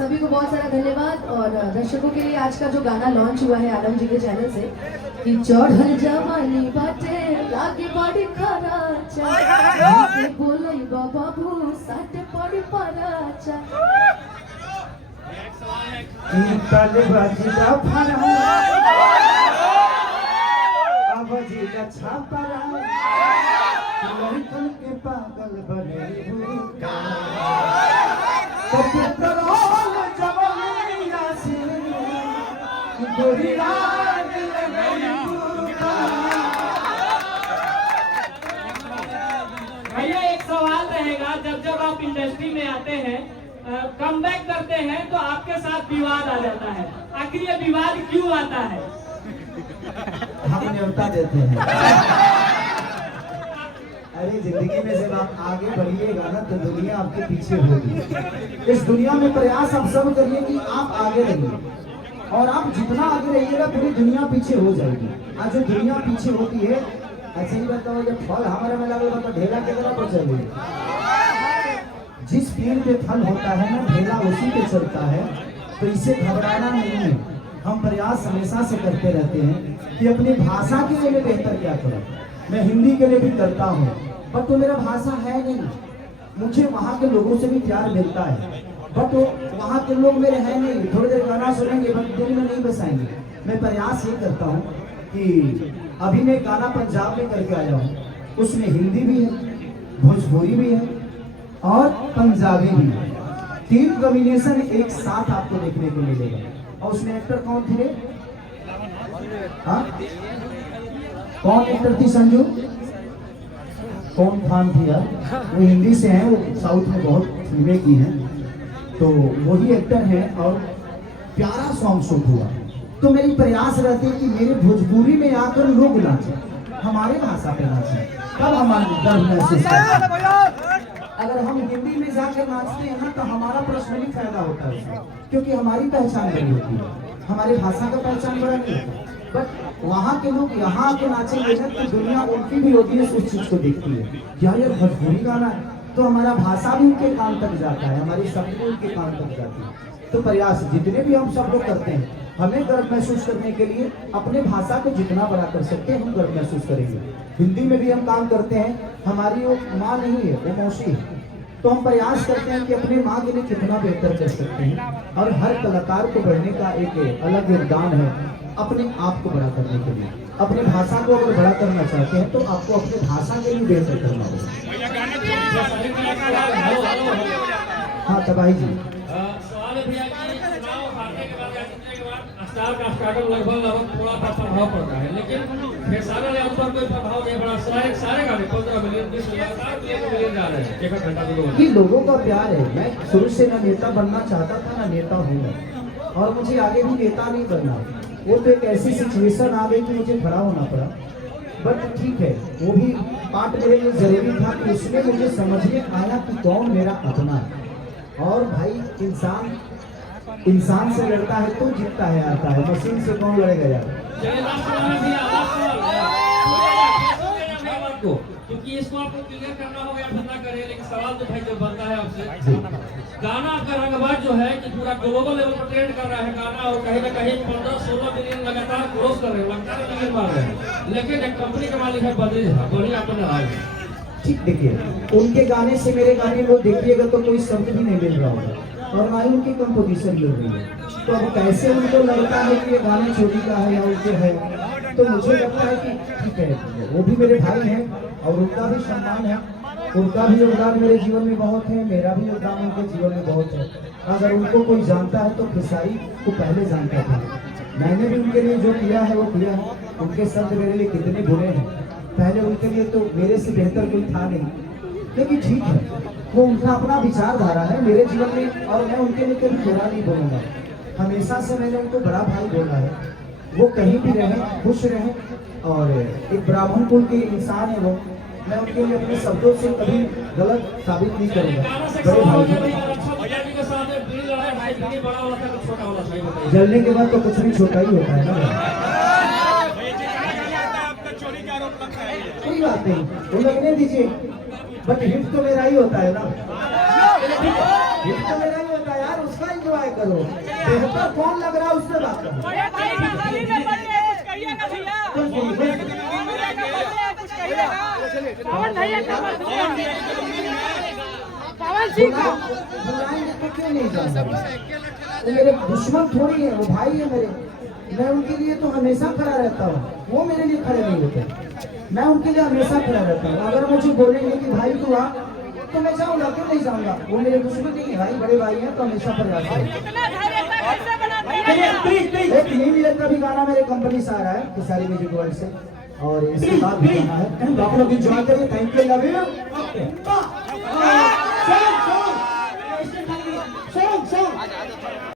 सभी को बहुत सारा धन्यवाद। और दर्शकों के लिए आज का जो गाना लॉन्च हुआ है आलम जी के चैनल से कि चढ़ल जवानी बाटे लागे बड़ी खराचा बोलई बाबू साटे पड़ी पराचा तले बाजीदा फरा आवाजी का छापरा लड़कन के पागल बने भूखा तो करोल जवानिया से गोरी रात लगी भूखा। भैया एक सवाल रहेगा, जब जब आप इंडस्ट्री में आते हैं कम बैक करते हैं तो आपके साथ विवाद आ जाता है, आखिर ये विवाद क्यों आता है? हम न्योता देते हैं। अरे जिंदगी में जब आप आगे बढ़िएगा ना तो दुनिया आपके पीछे होगी। इस दुनिया में प्रयास आप सब करिए कि आप आगे रहिए और आप जितना आगे रहिएगा पूरी दुनिया पीछे हो जाएगी। आज जो दुनिया पीछे होती है, ऐसे ही बताओ जब फल हमारे में लगे तो ढेला कितना पर चलेगा। जिस पेड़ पे फल होता है ना ढेला उसी पे चलता है, तो इससे घबराना नहीं है। हम प्रयास हमेशा से करते रहते हैं कि अपनी भाषा के लिए मैं बेहतर क्या करूं। मैं हिंदी के लिए भी करता हूं, बट तो मेरा भाषा है नहीं। मुझे वहाँ के लोगों से भी प्यार मिलता है, बट वहाँ के लोग मेरे हैं नहीं। थोड़ी देर गाना सुनेंगे बट दिल में नहीं बसाएंगे। मैं प्रयास ये करता हूँ कि अभी मैं गाना पंजाब में करके आया हूँ, उसमें हिंदी भी है, भोजपुरी भी है और पंजाबी भी है। 3 कॉम्बिनेशन एक साथ आपको देखने को मिलेगा। और उसमें एक्टर कौन थे? हाँ, कौन एक्टर थी? संजू कौन खान थी यार? वो हिंदी से हैं, वो साउथ में बहुत फिल्में की हैं, तो वही एक्टर हैं। और प्यारा सॉन्ग शूट हुआ, तो मेरी प्रयास रहती है कि मेरे भोजपुरी में आकर लोग नाचे, हमारे भाषा पे नाचे, तब हमारे गर्व महसूस करते हैं। अगर हम हिंदी में जाकर नाचते हैं ना तो हमारा पर्सनली फायदा होता है उसमें, क्योंकि हमारी पहचान बड़ी होती है, हमारी भाषा का पहचान बड़ा नहीं होता। बट वहाँ के लोग यहाँ आके नाचेंगे ना तो दुनिया उनकी भी होती है, उस चीज को देखती है यार भोजपुरी गाना है, तो हमारा भाषा भी उनके कान तक जाता है, हमारी शब्द भी उनके कान तक जाती है। तो प्रयास जितने भी हम सब लोग करते हैं, हमें गर्व महसूस करने के लिए अपने भाषा को जितना बड़ा कर सकते हैं हम गर्व महसूस करेंगे। हिंदी में भी हम काम करते हैं, हमारी वो माँ नहीं है, वो मौसी है, तो हम प्रयास करते हैं कि अपने माँ के लिए कितना बेहतर कर सकते हैं। और हर कलाकार को बढ़ने का एक अलग योगदान है अपने आप को बड़ा करने के लिए। अपने भाषा को अगर बड़ा करना चाहते हैं तो आपको अपने भाषा के लिए बेहतर करना होगा। हाँ तबाही जी, सवाल है भैया कि चुनाव हारने के बाद या जीतने के बाद स्टार का स्टार्टअप लगभग थोड़ा सा प्रभाव पड़ता है, लेकिन फेसारा लेवल पर कोई प्रभाव नहीं पड़ा। सारे गाने 15 मिलियन 20 मिलियन जा रहे हैं 1 घंटा ये लोगों का प्यार है। मैं शुरू से ना नेता बनना चाहता था ना नेता हूँ, और मुझे आगे भी नेता नहीं बनना। वो तो एक ऐसी सिचुएशन आ गई कि मुझे खड़ा होना पड़ा, बट ठीक है, वो भी पार्ट मेरे लिए जरूरी था कि उसमें मुझे समझ में आया कि कौन मेरा अपना है। और भाई इंसान से लड़ता है तो जीतता है, आता है, मशीन से कौन लड़ेगा यार। क्योंकि इसको आपको क्लियर करना होगा, पता करें, लेकिन सवाल तो भाई जब बनता है आपसे, गाना आपका रंगबाज जो है कि पूरा ग्लोबल लेवल पर ट्रेंड कर रहा है गाना, और कहीं ना कहीं 15-16 मिलियन लगातार क्रॉस कर रहे हैं, लगातार मिलियन मार रहे हैं, लेकिन एक कंपनी का मालिक है बड़ी आपने नाराज। ठीक, देखिए उनके गाने से मेरे गाने को देखिएगा तो कोई शब्द भी नहीं मिल रहा होगा, और ना ही उनकी कंपोजिशन मिल रही है। तो अब कैसे उनको लगता है कि ये गाने चोरी का है या उनके है, तो मुझे लगता है कि ठीक है, वो भी मेरे भाई हैं और उनका भी सम्मान है, उनका भी योगदान मेरे जीवन में बहुत है, मेरा भी योगदान उनके जीवन में बहुत है। अगर उनको कोई जानता है तो खेसारी को पहले जानता था, मैंने भी उनके लिए जो किया है वो किया है। उनके शब्द मेरे लिए कितने बुरे हैं, पहले उनके लिए तो मेरे से बेहतर कोई था नहीं, लेकिन ठीक है, वो उनका अपना विचारधारा है मेरे जीवन में, और मैं उनके लिए कभी बुरा नहीं बोलूँगा। हमेशा से मैंने उनको बड़ा भाई बोला है, वो कहीं भी रहें, खुश रहें, और एक ब्राह्मण कुल के इंसान है वो। मैं उनके लिए अपने शब्दों से कभी गलत साबित नहीं करूँगा। बड़े भाई जलने के बाद तो कुछ भी छोटा ही होता है ना, कोई बात नहीं, वो लगने दीजिए, बट हिट तो मेरा ही होता है ना, हिट तो मेरा ही होता है यार, उसका ही एंजॉय करो। बेहतर कौन लग रहा है उससे बात करो। बुलाएंगे तो क्यों नहीं जाऊंगा? वो मेरे दुश्मन थोड़ी है, वो भाई है मेरे। मैं उनके लिए तो हमेशा खड़ा रहता हूँ, वो मेरे लिए खड़े नहीं होते। मैं उनके लिए हमेशा खड़ा रहता हूँ। अगर मुझे बोलेंगे कि भाई तू आ, तो मैं जाऊंगा, क्यों नहीं जाऊंगा? वो मेरे दुश्मन नहीं है भाई, बड़े भाई हैं, तो हमेशा प्रयास करेंगे। एक नहीं मिले का भी गाना मेरे कंपनी से आ रहा है, किसारी म्यूजिक वर्ल्ड से, और इसके बाद भी गाना है, तो आप लोग एंजॉय करिए। Thank you, love you.